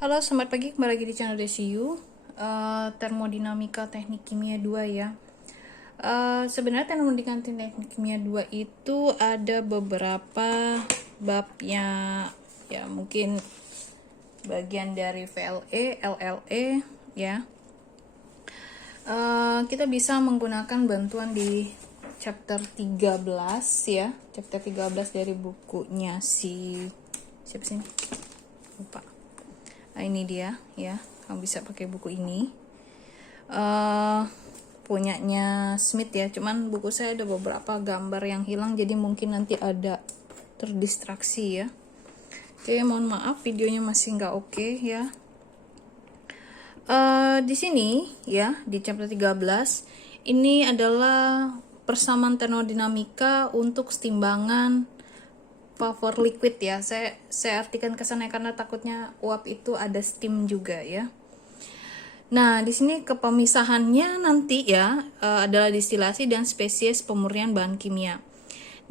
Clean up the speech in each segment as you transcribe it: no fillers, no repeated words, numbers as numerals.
Halo, selamat pagi. Kembali lagi di channel DCU. Termodinamika Teknik Kimia 2 ya. Sebenarnya termodinamika Teknik Kimia 2 itu ada beberapa babnya, ya mungkin bagian dari VLE, LLE ya. Kita bisa menggunakan bantuan di chapter 13 ya. Chapter 13 dari bukunya siapa sih? Lupa. Nah, ini dia ya, kamu bisa pakai buku ini, punyanya Smith ya. Cuman buku saya ada beberapa gambar yang hilang, jadi mungkin nanti ada terdistraksi ya. Oke, mohon maaf videonya masih nggak oke ya. Di sini ya, di chapter 13 ini adalah persamaan termodinamika untuk setimbangan vapor liquid ya. Saya artikan ke sana karena takutnya uap itu ada steam juga ya. Nah, di sini kepemisahannya nanti ya adalah distilasi dan spesies pemurnian bahan kimia.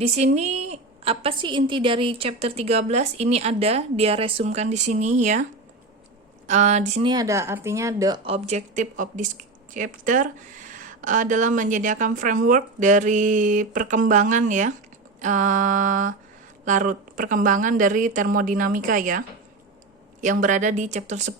Di sini apa sih inti dari chapter 13? Ini ada dia resumkan di sini ya. Di sini ada artinya the objective of this chapter adalah menyediakan framework dari perkembangan ya. Larut perkembangan dari termodinamika ya, yang berada di chapter 10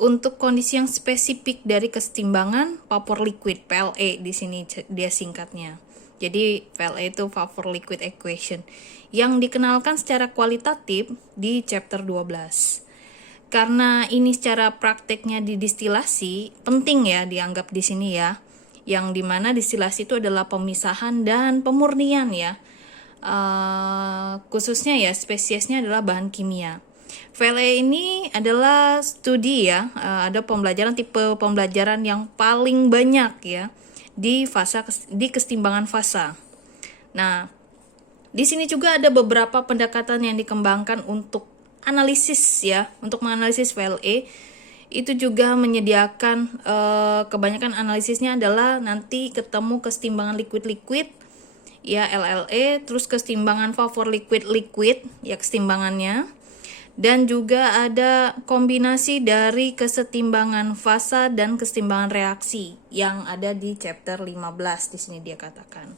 untuk kondisi yang spesifik dari kesetimbangan vapor liquid, PLE di sini dia singkatnya. Jadi PLE itu vapor liquid equation yang dikenalkan secara kualitatif di chapter 12. Karena ini secara prakteknya di distilasi, penting ya dianggap di sini ya, yang dimana distilasi itu adalah pemisahan dan pemurnian ya. Khususnya ya spesiesnya adalah bahan kimia. VLE ini adalah studi ya, ada tipe pembelajaran yang paling banyak ya di kesetimbangan fasa. Nah, di sini juga ada beberapa pendekatan yang dikembangkan untuk analisis ya, untuk menganalisis VLE. Itu juga menyediakan kebanyakan analisisnya adalah nanti ketemu kesetimbangan liquid-liquid ya, LLE, terus kesetimbangan vapor liquid-liquid ya kesetimbangannya, dan juga ada kombinasi dari kesetimbangan fasa dan kesetimbangan reaksi yang ada di chapter 15 di sini dia katakan.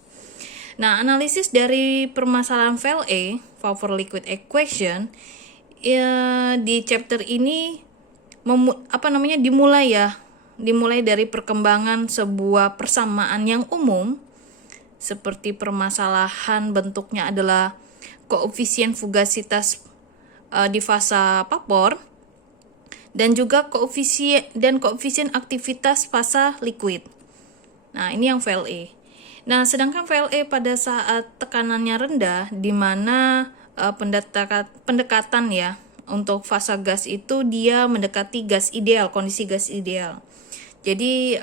Nah, analisis dari permasalahan VLE, vapor liquid equation ya, di chapter ini dimulai dari perkembangan sebuah persamaan yang umum, seperti permasalahan bentuknya adalah koefisien fugasitas di fasa vapor dan juga koefisien aktivitas fasa liquid. Nah, ini yang VLE. Nah, sedangkan VLE pada saat tekanannya rendah, di mana pendekatan ya untuk fasa gas itu dia mendekati gas ideal, kondisi gas ideal. Jadi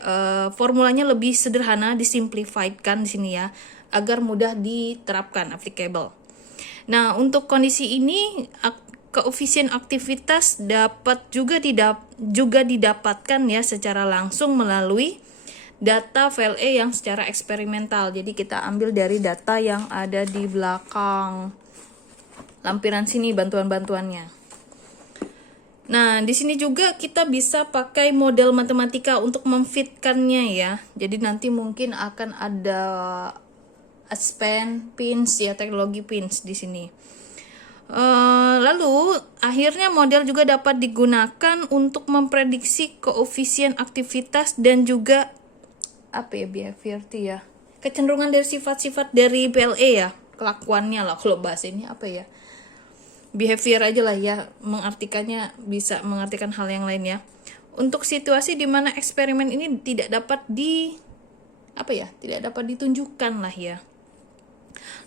formulanya lebih sederhana, disimplifiedkan di sini ya, agar mudah diterapkan, applicable. Nah, untuk kondisi ini koefisien aktivitas dapat juga didapatkan ya secara langsung melalui data VLE yang secara eksperimental. Jadi kita ambil dari data yang ada di belakang lampiran sini bantuan-bantuannya. Nah, di sini juga kita bisa pakai model matematika untuk memfitkannya ya. Jadi nanti mungkin akan ada Aspen pins ya, teknologi pins di sini. Lalu akhirnya model juga dapat digunakan untuk memprediksi koefisien aktivitas dan juga behavior ya, kecenderungan dari sifat-sifat dari PLE ya, kelakuannya lah kalau bahasa ini behavior aja lah ya, bisa mengartikan hal yang lain ya. Untuk situasi di mana eksperimen ini tidak dapat ditunjukkan lah ya.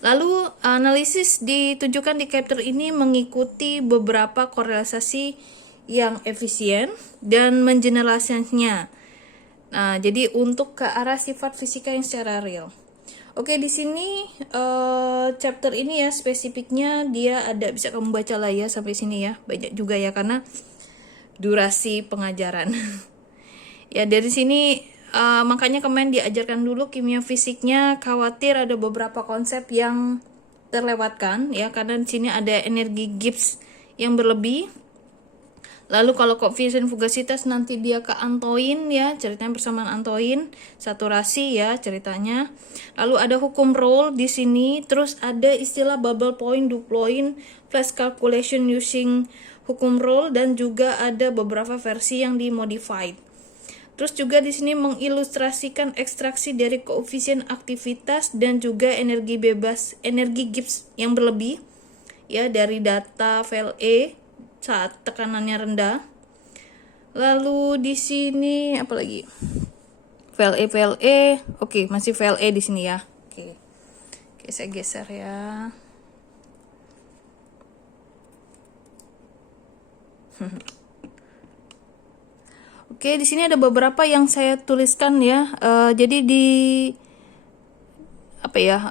Lalu analisis ditunjukkan di chapter ini mengikuti beberapa korelasi yang efisien dan mengeneralisasinya. Nah, jadi untuk ke arah sifat fisika yang secara real. Oke, di sini chapter ini ya spesifiknya dia ada, bisa kamu baca lah ya sampai sini ya, banyak juga ya karena durasi pengajaran. Ya dari sini makanya kemarin diajarkan dulu kimia fisiknya, khawatir ada beberapa konsep yang terlewatkan ya, karena di sini ada energi Gibbs yang berlebih. Lalu kalau koefisien fugasitas nanti dia ke antoin ya, ceritanya persamaan antoin, saturasi ya ceritanya. Lalu ada hukum Rolle di sini, terus ada istilah bubble point, dew point, flash calculation using hukum Rolle, dan juga ada beberapa versi yang dimodified. Terus juga di sini mengilustrasikan ekstraksi dari koefisien aktivitas dan juga energi bebas, energi Gibbs yang berlebih ya dari data VLE saat tekanannya rendah. Lalu di sini apa lagi? VLE. Oke, masih VLE di sini ya. Oke. Oke, saya geser ya. Oke, di sini ada beberapa yang saya tuliskan ya. Jadi di apa ya?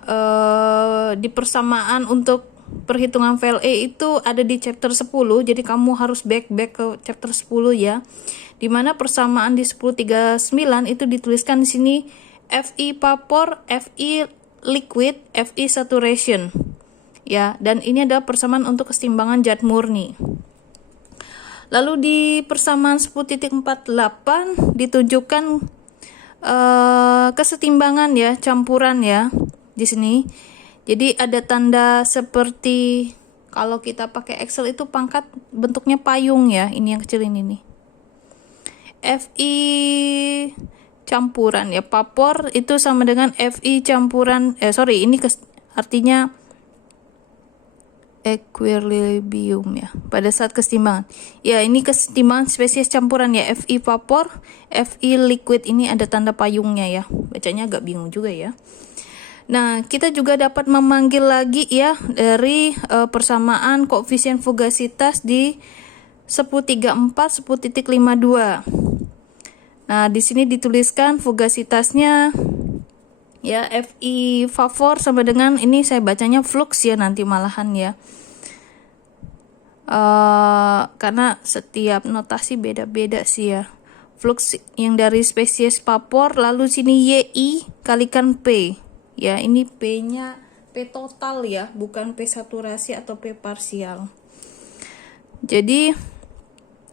Di persamaan untuk perhitungan VLE itu ada di chapter 10, jadi kamu harus back ke chapter 10 ya. Dimana persamaan di 1039 itu dituliskan di sini Fi vapor, Fi liquid, Fi saturation. Ya, dan ini adalah persamaan untuk kesetimbangan zat murni. Lalu di persamaan 10.48 ditunjukkan kesetimbangan ya, campuran ya di sini. Jadi ada tanda seperti kalau kita pakai Excel itu pangkat bentuknya payung ya. Ini yang kecil ini nih. Fi campuran ya. Vapor itu sama dengan Fi campuran. Ini artinya equilibrium ya. Pada saat kesetimbangan. Ya ini kesetimbangan spesies campuran ya. Fi vapor, Fi liquid, ini ada tanda payungnya ya. Bacanya agak bingung juga ya. Nah, kita juga dapat memanggil lagi ya dari persamaan koefisien fugasitas di 1034, 10.52. Nah, di sini dituliskan fugasitasnya ya Fi vapor sama dengan, ini saya bacanya flux ya nanti malahan ya. Karena setiap notasi beda-beda sih ya. Flux yang dari spesies vapor, lalu sini Yi kalikan P. Ya, ini P-nya P total ya, bukan P saturasi atau P parsial. Jadi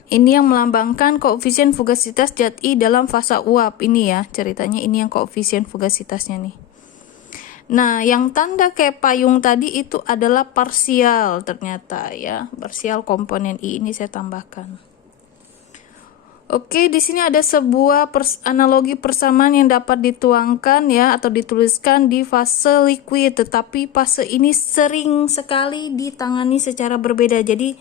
ini yang melambangkan koefisien fugasitas zat I dalam fase uap ini ya, ceritanya ini yang koefisien fugasitasnya nih. Nah, yang tanda kayak payung tadi itu adalah parsial ternyata ya, parsial komponen I ini saya tambahkan. Oke, di sini ada sebuah analogi persamaan yang dapat dituangkan ya atau dituliskan di fase liquid, tetapi fase ini sering sekali ditangani secara berbeda. Jadi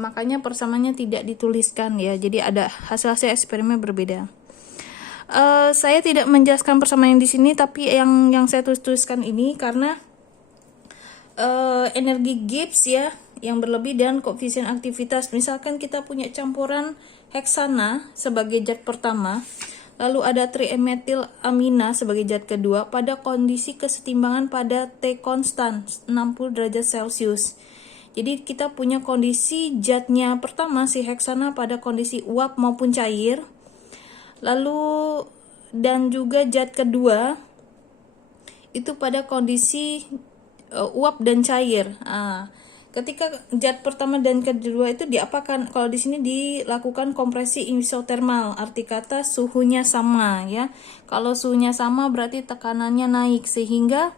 makanya persamaannya tidak dituliskan ya. Jadi ada hasil-hasil eksperimen berbeda. Saya tidak menjelaskan persamaan yang di sini, tapi yang saya tuliskan ini karena energi Gibbs ya yang berlebih dan koefisien aktivitas. Misalkan kita punya campuran heksana sebagai zat pertama, lalu ada trimethyl amina sebagai zat kedua pada kondisi kesetimbangan pada T konstan 60 derajat Celcius. Jadi kita punya kondisi zatnya pertama si heksana pada kondisi uap maupun cair. Lalu dan juga zat kedua itu pada kondisi uap dan cair. Ketika zat pertama dan kedua itu diapakan? Kalau di sini dilakukan kompresi isotermal, arti kata suhunya sama ya. Kalau suhunya sama berarti tekanannya naik, sehingga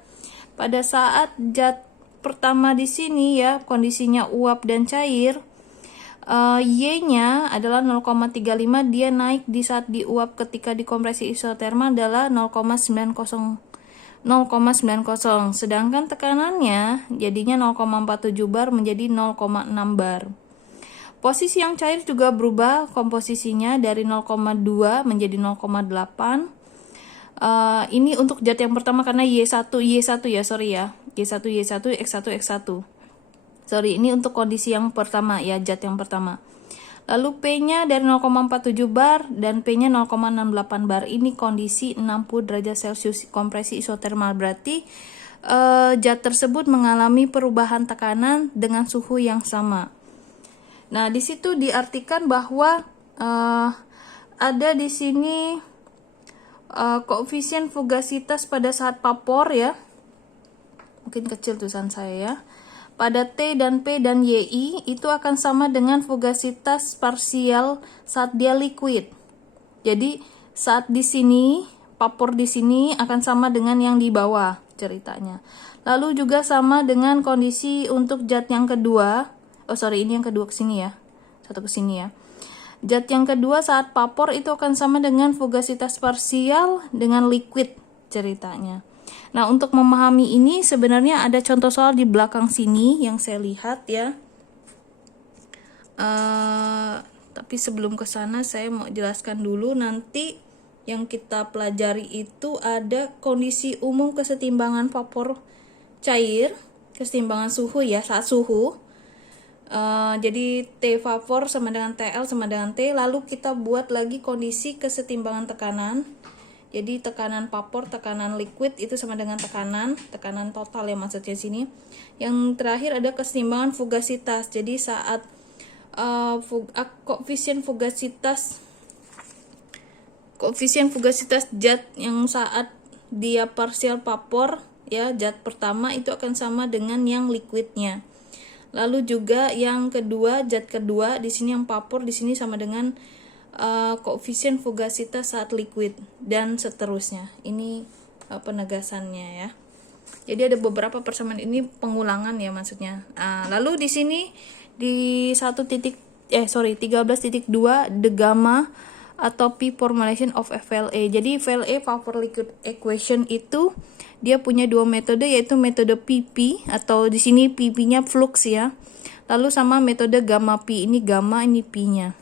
pada saat zat pertama di sini ya kondisinya uap dan cair, Y-nya adalah 0,35, dia naik di saat di uap ketika dikompresi isotermal adalah 0,90, sedangkan tekanannya jadinya 0,47 bar menjadi 0,6 bar. Posisi yang cair juga berubah komposisinya dari 0,2 menjadi 0,8. Ini untuk zat yang pertama karena Y1 ya, sorry ya. Y1, X1, X1. Sorry, ini untuk kondisi yang pertama ya, zat yang pertama. Lalu P-nya dari 0,47 bar dan P-nya 0,68 bar. Ini kondisi 60 derajat Celcius kompresi isotermal. Berarti zat tersebut mengalami perubahan tekanan dengan suhu yang sama. Nah, di situ diartikan bahwa ada di sini koefisien fugasitas pada saat vapor ya. Mungkin kecil tulisan saya ya. pada T dan P dan YI itu akan sama dengan fugasitas parsial saat dia liquid. Jadi saat di sini, vapor di sini akan sama dengan yang di bawah ceritanya. Lalu juga sama dengan kondisi untuk zat yang kedua. Ini yang kedua ke sini ya. Satu ke sini ya. Zat yang kedua saat vapor itu akan sama dengan fugasitas parsial dengan liquid ceritanya. Nah, untuk memahami ini sebenarnya ada contoh soal di belakang sini yang saya lihat ya. Tapi sebelum ke sana saya mau jelaskan dulu, nanti yang kita pelajari itu ada kondisi umum kesetimbangan vapor cair, kesetimbangan suhu ya, saat suhu. Jadi T vapor sama dengan TL sama dengan T, lalu kita buat lagi kondisi kesetimbangan tekanan. Jadi tekanan vapor, tekanan liquid itu sama dengan tekanan total ya maksudnya sini. Yang terakhir ada kesetimbangan fugasitas. Jadi saat koefisien fugasitas zat yang saat dia parsial vapor ya, zat pertama itu akan sama dengan yang liquidnya. Lalu juga yang kedua, zat kedua di sini yang vapor di sini sama dengan koefisien fugasitas saat liquid dan seterusnya. Ini penegasannya ya. Jadi ada beberapa persamaan, ini pengulangan ya maksudnya. Lalu di sini di 13.2 the gamma atau P formulation of FLA. Jadi FLA vapor liquid equation itu dia punya dua metode, yaitu metode PP atau di sini PP-nya flux ya. Lalu sama metode gamma P, ini gamma, ini P-nya.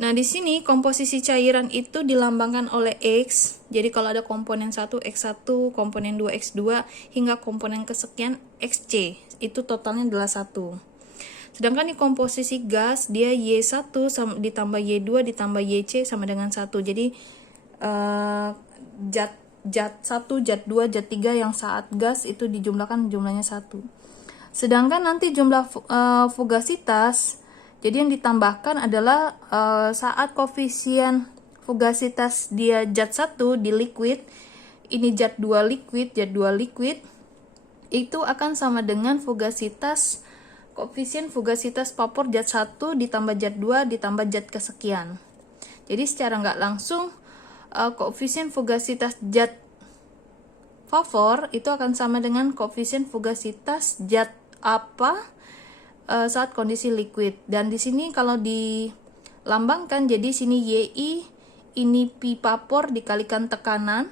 Nah, di sini komposisi cairan itu dilambangkan oleh X. Jadi kalau ada komponen 1 X1, komponen 2 X2 hingga komponen kesekian XC, itu totalnya adalah 1. Sedangkan di komposisi gas dia Y1 ditambah Y2 ditambah YC sama dengan 1. Jadi zat 1, zat 2, zat 3 yang saat gas itu dijumlahkan jumlahnya 1. Sedangkan nanti jumlah fugasitas, jadi yang ditambahkan adalah saat koefisien fugasitas dia zat 1 di liquid, ini zat 2 liquid, itu akan sama dengan koefisien fugasitas vapor zat 1 ditambah zat 2 ditambah zat kesekian. Jadi secara nggak langsung koefisien fugasitas zat vapor itu akan sama dengan koefisien fugasitas zat apa saat kondisi liquid. Dan di sini kalau dilambangkan, jadi sini YI ini P vapor dikalikan tekanan.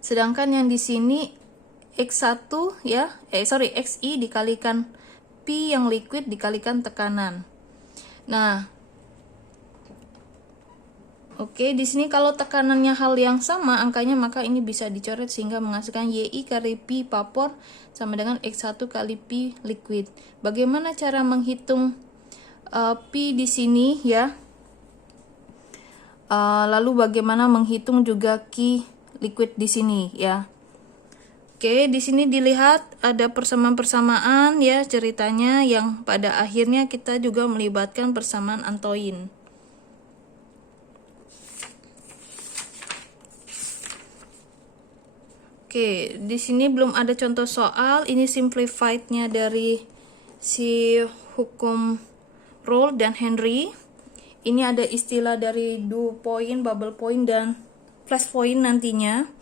Sedangkan yang di sini X1 ya, XI dikalikan P yang liquid dikalikan tekanan. Nah, oke, di sini kalau tekanannya hal yang sama angkanya, maka ini bisa dicoret sehingga menghasilkan YI kali P vapor sama dengan X1 kali P liquid. Bagaimana cara menghitung P di sini ya? Lalu bagaimana menghitung juga Q liquid di sini ya? Oke, di sini dilihat ada persamaan-persamaan ya ceritanya, yang pada akhirnya kita juga melibatkan persamaan Antoine. Oke, di sini belum ada contoh soal. Ini simplified-nya dari si hukum Rolle dan Henry. Ini ada istilah dari dew point, bubble point, dan flash point nantinya.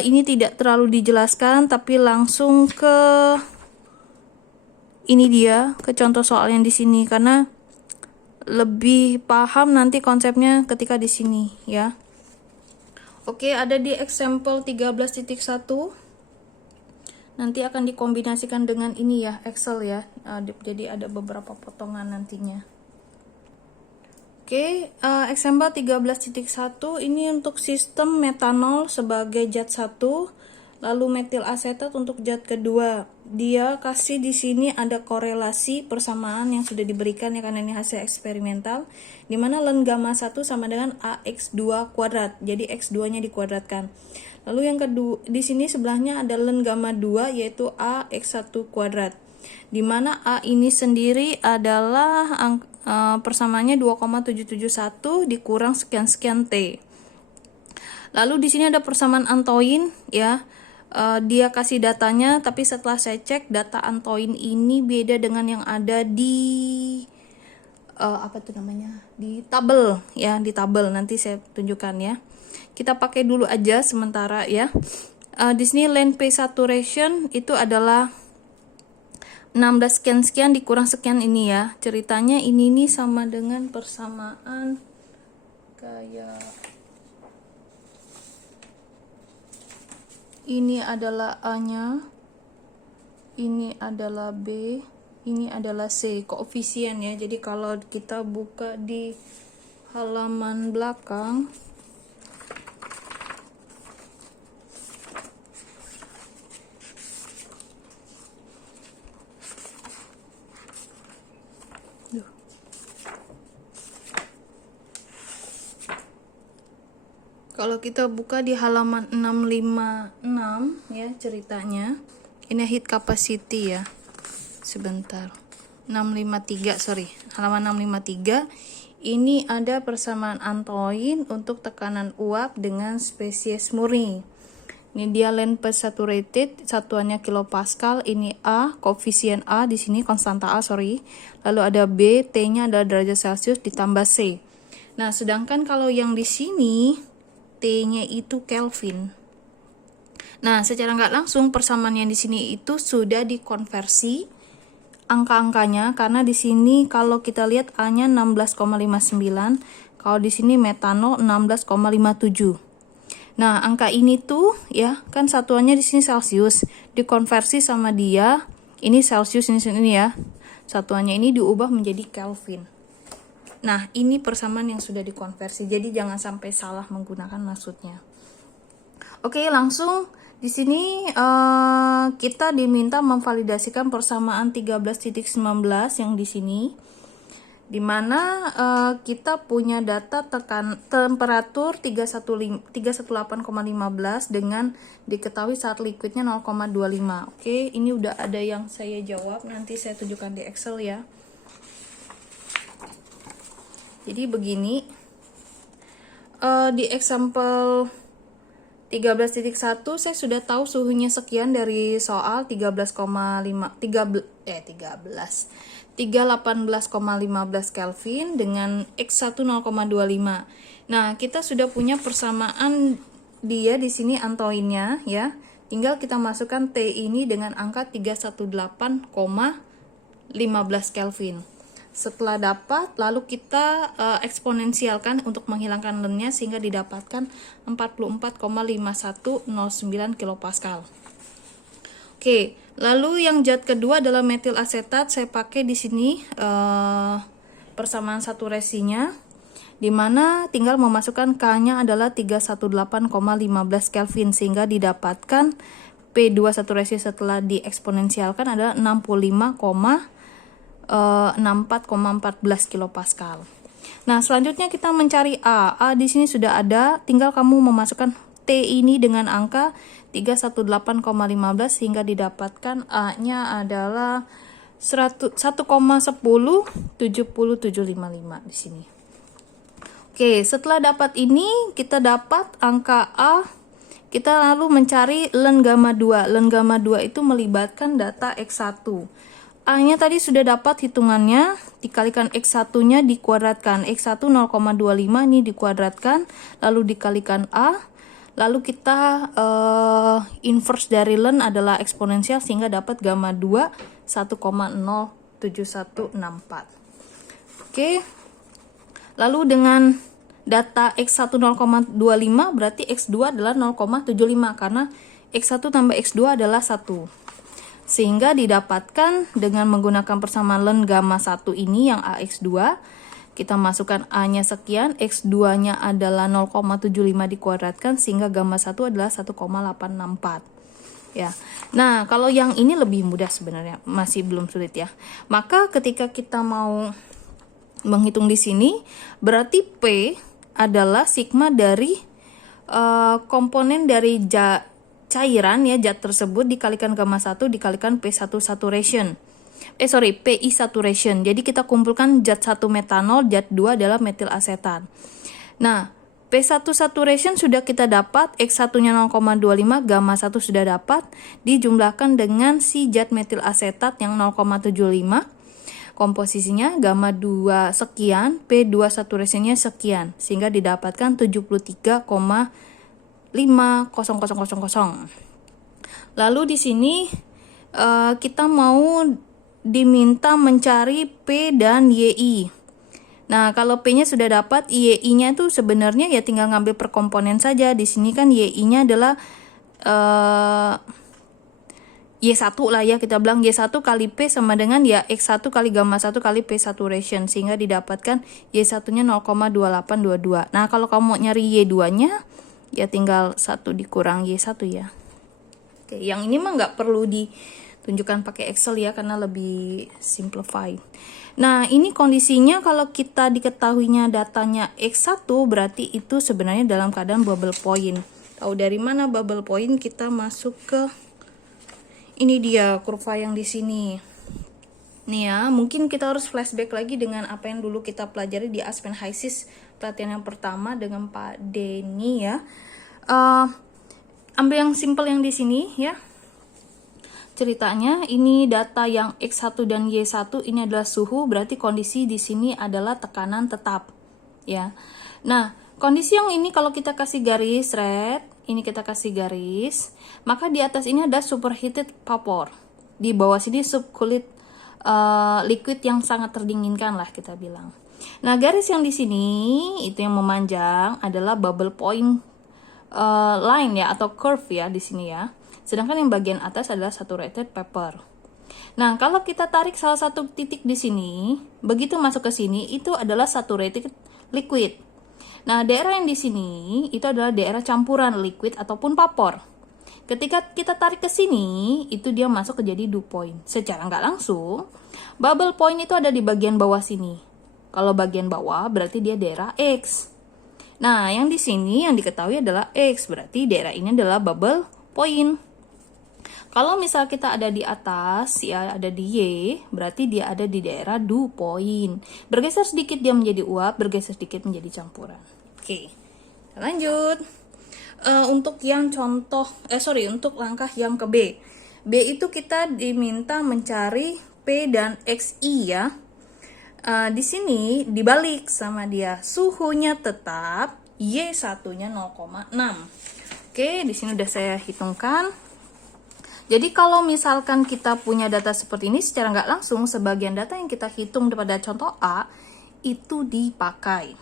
Ini tidak terlalu dijelaskan, tapi langsung ke ini dia, ke contoh soal yang di sini, karena lebih paham nanti konsepnya ketika di sini ya. Oke, ada di example 13.1. Nanti akan dikombinasikan dengan ini ya, Excel ya. Jadi ada beberapa potongan nantinya. Oke, example 13.1 ini untuk sistem metanol sebagai zat 1, lalu metil asetat untuk zat kedua. Dia kasih di sini ada korelasi persamaan yang sudah diberikan ya, karena ini hasil eksperimental, di mana ln gamma 1 sama dengan AX2 kuadrat. Jadi X2-nya dikuadratkan. Lalu yang kedua, di sini sebelahnya ada ln gamma 2 yaitu AX1 kuadrat. Di mana A ini sendiri adalah persamaannya 2,771 dikurang sekian-sekian T. Lalu di sini ada persamaan Antoine ya. dia kasih datanya, tapi setelah saya cek data Antoin ini beda dengan yang ada di apa tuh namanya, di tabel ya, di tabel nanti saya tunjukkan ya. Kita pakai dulu aja sementara ya. Di sini lane P saturation itu adalah 16 sekian dikurang sekian ini ya. Ceritanya ini nih sama dengan persamaan kayak ini adalah A-nya, ini adalah B, ini adalah C, koefisien ya. Jadi kalau kita buka di halaman belakang, kalau kita buka di halaman 656 ya ceritanya, ini heat capacity ya. Sebentar. 653, sorry. Halaman 653. Ini ada persamaan Antoin untuk tekanan uap dengan spesies murni. Ini dia lane per saturated, satuannya kilopascal. Ini A, koefisien A di sini konstanta A, sorry. Lalu ada B, T-nya adalah derajat Celcius ditambah C. Nah, sedangkan kalau yang di sini T-nya itu Kelvin. Nah, secara nggak langsung persamaan yang di sini itu sudah dikonversi angka-angkanya, karena di sini kalau kita lihat A-nya 16,59, kalau di sini metanol 16,57. Nah, angka ini tuh ya, kan satuannya di sini Celcius, dikonversi sama dia, ini Celcius ini ya. Satuannya ini diubah menjadi Kelvin. Nah, ini persamaan yang sudah dikonversi. Jadi jangan sampai salah menggunakan maksudnya. Oke, langsung di sini kita diminta memvalidasikan persamaan 13.19 yang di sini, di mana kita punya data temperatur 318,15 dengan diketahui saat liquidnya 0,25. Oke, ini udah ada yang saya jawab, nanti saya tunjukkan di Excel ya. Jadi begini, di example 13.1 saya sudah tahu suhunya sekian dari soal 318,15 Kelvin dengan X1 0,25. Nah, kita sudah punya persamaan dia di sini Antoinnya ya. Tinggal kita masukkan T ini dengan angka 318,15 Kelvin. Setelah dapat, lalu kita eksponensialkan untuk menghilangkan ln-nya sehingga didapatkan 44,5109 kilopascal. Oke, lalu yang zat kedua adalah metil asetat. Saya pakai di sini persamaan saturasinya, di mana tinggal memasukkan K-nya adalah 318,15 Kelvin sehingga didapatkan P2 saturasi setelah dieksponensialkan adalah 64,14 kilopascal. Nah, selanjutnya kita mencari A. A di sini sudah ada, tinggal kamu memasukkan T ini dengan angka 318,15 sehingga didapatkan A-nya adalah 1,107755 di sini. Oke, setelah dapat ini kita dapat angka A, kita lalu mencari ln gamma 2. Ln gamma 2 itu melibatkan data X1. A-nya tadi sudah dapat hitungannya, dikalikan X1-nya dikuadratkan. X1 0,25 ini dikuadratkan, lalu dikalikan A. Lalu kita inverse dari ln adalah eksponensial sehingga dapat gamma 2 1,07164. Oke. Lalu dengan data X1 0,25 berarti X2 adalah 0,75 karena X1 tambah X2 adalah 1. Sehingga didapatkan dengan menggunakan persamaan ln gamma 1 ini yang AX2, kita masukkan A-nya sekian, X2-nya adalah 0,75 dikuadratkan sehingga gamma 1 adalah 1,864. Ya. Nah, kalau yang ini lebih mudah sebenarnya, masih belum sulit ya. Maka ketika kita mau menghitung di sini, berarti P adalah sigma dari komponen dari cairan ya, zat tersebut dikalikan gamma 1 dikalikan P1 saturation. PI saturation. Jadi kita kumpulkan zat 1 metanol, zat 2 adalah metil asetat. Nah, P1 saturation sudah kita dapat, X1-nya 0,25, gamma 1 sudah dapat, dijumlahkan dengan si zat metil asetat yang 0,75. Komposisinya gamma 2 sekian, P2 saturationnya sekian, sehingga didapatkan 73,50000. Lalu di sini kita mau diminta mencari P dan YI. Nah, kalau P-nya sudah dapat, YI-nya itu sebenarnya ya tinggal ngambil per komponen saja. Di sini kan YI-nya adalah Y1 lah ya, kita bilang Y1 kali P sama dengan ya X1 kali gamma 1 kali P saturation, sehingga didapatkan Y1-nya 0,2822. Nah, kalau kamu mau nyari Y2-nya, ya tinggal 1 dikurang Y1 ya. Oke, yang ini mah nggak perlu ditunjukkan pakai Excel ya, karena lebih simplified. Nah, ini kondisinya kalau kita diketahuinya datanya X1, berarti itu sebenarnya dalam keadaan bubble point. Tahu dari mana bubble point? Kita masuk ke ini dia kurva yang di sini. Nih ya, mungkin kita harus flashback lagi dengan apa yang dulu kita pelajari di Aspen HYSIS pelatihan yang pertama dengan Pak Denny ya. Ambil yang simple yang di sini ya. Ceritanya ini data yang X1 dan Y1 ini adalah suhu, berarti kondisi di sini adalah tekanan tetap ya. Nah, kondisi yang ini kalau kita kasih garis red, ini kita kasih garis, maka di atas ini ada superheated vapor. Di bawah sini subcooling liquid yang sangat terdinginkan lah kita bilang. Nah, garis yang di sini itu yang memanjang adalah bubble point line ya, atau curve ya di sini ya. Sedangkan yang bagian atas adalah saturated vapor. Nah, kalau kita tarik salah satu titik di sini, begitu masuk ke sini itu adalah saturated liquid. Nah, daerah yang di sini itu adalah daerah campuran liquid ataupun vapor. Ketika kita tarik ke sini, itu dia masuk ke jadi dew point. Secara nggak langsung, bubble point itu ada di bagian bawah sini. Kalau bagian bawah berarti dia daerah X. Nah, yang di sini yang diketahui adalah X, berarti daerah ini adalah bubble point. Kalau misal kita ada di atas, ya ada di Y, berarti dia ada di daerah dew point. Bergeser sedikit dia menjadi uap, bergeser sedikit menjadi campuran. Oke, lanjut. Untuk yang contoh, untuk langkah yang ke B. B itu kita diminta mencari P dan XI ya. Di sini dibalik sama dia, suhunya tetap, Y1-nya 0,6. Oke, di sini udah saya hitungkan. Jadi kalau misalkan kita punya data seperti ini, secara nggak langsung sebagian data yang kita hitung pada contoh A itu dipakai.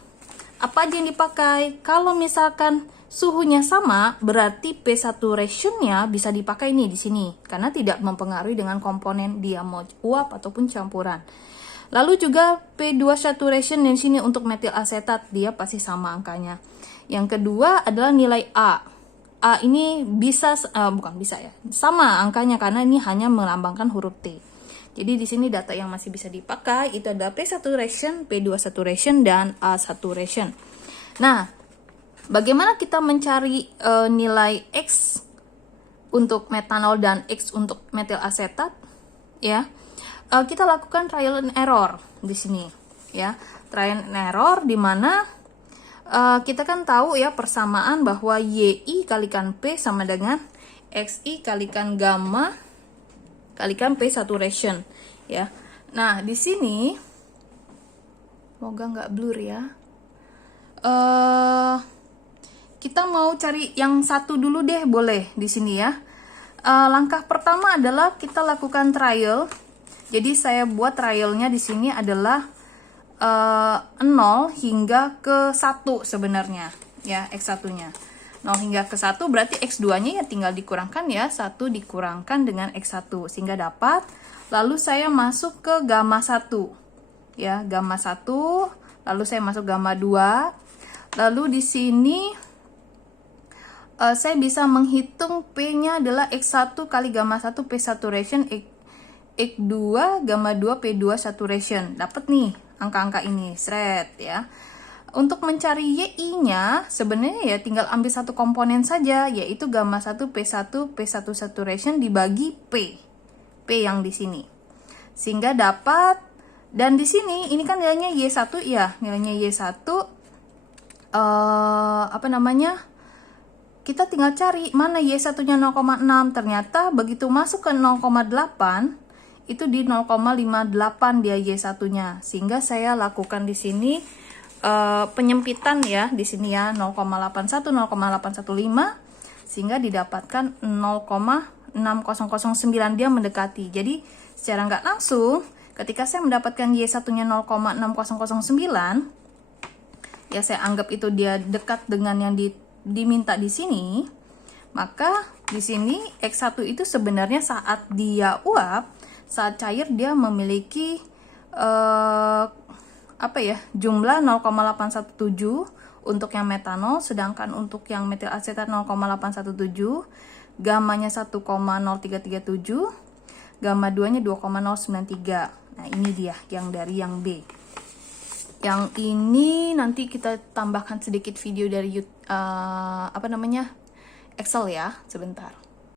Apa aja yang dipakai? Kalau misalkan suhunya sama, berarti P saturation-nya bisa dipakai nih di sini karena tidak mempengaruhi dengan komponen dia mau uap ataupun campuran. Lalu juga P2 saturation di sini untuk metil asetat, dia pasti sama angkanya. Yang kedua adalah nilai A. A ini sama angkanya karena ini hanya melambangkan huruf T. Jadi di sini data yang masih bisa dipakai itu adalah P saturation, P2 saturation, dan A saturation. Nah, bagaimana kita mencari nilai X untuk metanol dan X untuk metil asetat? Ya, kita lakukan trial and error di sini. Ya, trial and error di mana kita kan tahu ya persamaan bahwa YI kalikan P sama dengan XI kalikan gamma kalikan P saturation ya. Nah, di sini semoga nggak blur ya. Kita mau cari yang satu dulu deh, boleh di sini ya. Langkah pertama adalah kita lakukan trial. Jadi saya buat trialnya di sini adalah 0 hingga ke 1 sebenarnya ya, X1-nya 0 hingga ke 1 berarti X2-nya ya tinggal dikurangkan ya, 1 dikurangkan dengan X1 sehingga dapat. Lalu saya masuk ke gamma 1 ya, gamma 1, lalu saya masuk gamma 2. Lalu di sini saya bisa menghitung P-nya adalah X1 kali gamma 1 P saturation, X2 gamma 2 P2 saturation. Dapat nih angka-angka ini, seret ya. Untuk mencari YI-nya sebenarnya ya tinggal ambil satu komponen saja, yaitu gamma 1 P1 P1 saturation dibagi P yang di sini. Sehingga dapat, dan di sini ini kan nilainya Y1 ya, nilainya Y1 kita tinggal cari mana Y1-nya 0,6. Ternyata begitu masuk ke 0,8 itu di 0,58 dia Y1-nya. Sehingga saya lakukan di sini penyempitan ya, di sini ya 0,81 0,815 sehingga didapatkan 0,6009, dia mendekati. Jadi secara nggak langsung ketika saya mendapatkan Y1-nya 0,6009 ya, saya anggap itu dia dekat dengan yang diminta di sini. Maka di sini X1 itu sebenarnya saat dia uap, saat cair dia memiliki jumlah 0,817 untuk yang metanol, sedangkan untuk yang metil asetat 0,817, gamanya 1,0337, gamma 2-nya 2,093. Nah, ini dia yang dari yang B. Yang ini nanti kita tambahkan sedikit video dari Excel ya, sebentar.